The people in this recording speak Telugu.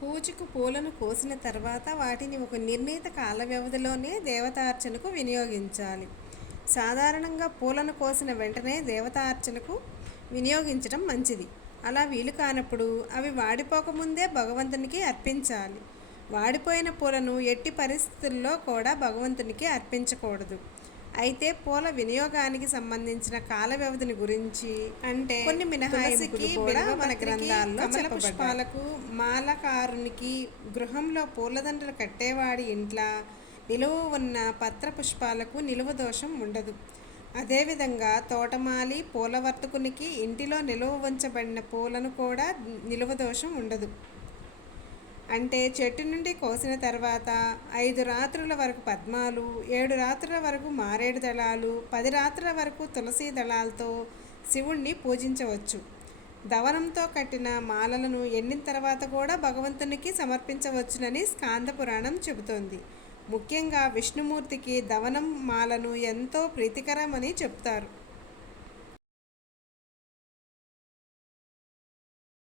పూజకు పూలను కోసిన తర్వాత వాటిని ఒక నిర్ణీత కాల వ్యవధిలోనే దేవతార్చనకు వినియోగించాలి. సాధారణంగా పూలను కోసిన వెంటనే దేవతార్చనకు వినియోగించడం మంచిది. అలా వీలు కానప్పుడు అవి వాడిపోకముందే భగవంతునికి అర్పించాలి. వాడిపోయిన పూలను ఎట్టి పరిస్థితుల్లో కూడా భగవంతునికి అర్పించకూడదు. అయితే పూల వినియోగానికి సంబంధించిన కాల వ్యవధిని గురించి అంటే కొన్ని మినహాయింపులు కూడా మన గ్రంథాల్లో కమల పుష్పాలకు మాలకారునికి గృహంలో పూలదండలు కట్టేవాడి ఇంట్ల నిలువ ఉన్న పత్ర పుష్పాలకు నిలువ దోషం ఉండదు. అదేవిధంగా తోటమాలి పూల వర్తకునికి ఇంటిలో నిలువ ఉంచబడిన పూలను కూడా నిలువ దోషం ఉండదు. అంటే చెట్టు నుండి కోసిన తర్వాత ఐదు రాత్రుల వరకు పద్మాలు ఏడు రాత్రుల వరకు మారేడు దళాలు పది రాత్రుల వరకు తులసి దళాలతో శివుణ్ణి పూజించవచ్చు. దవనంతో కట్టిన మాలలను ఎండిన తర్వాత కూడా భగవంతునికి సమర్పించవచ్చునని స్కాంద పురాణం చెబుతోంది. ముఖ్యంగా విష్ణుమూర్తికి దవనం మాలను ఎంతో ప్రీతికరమని చెప్తారు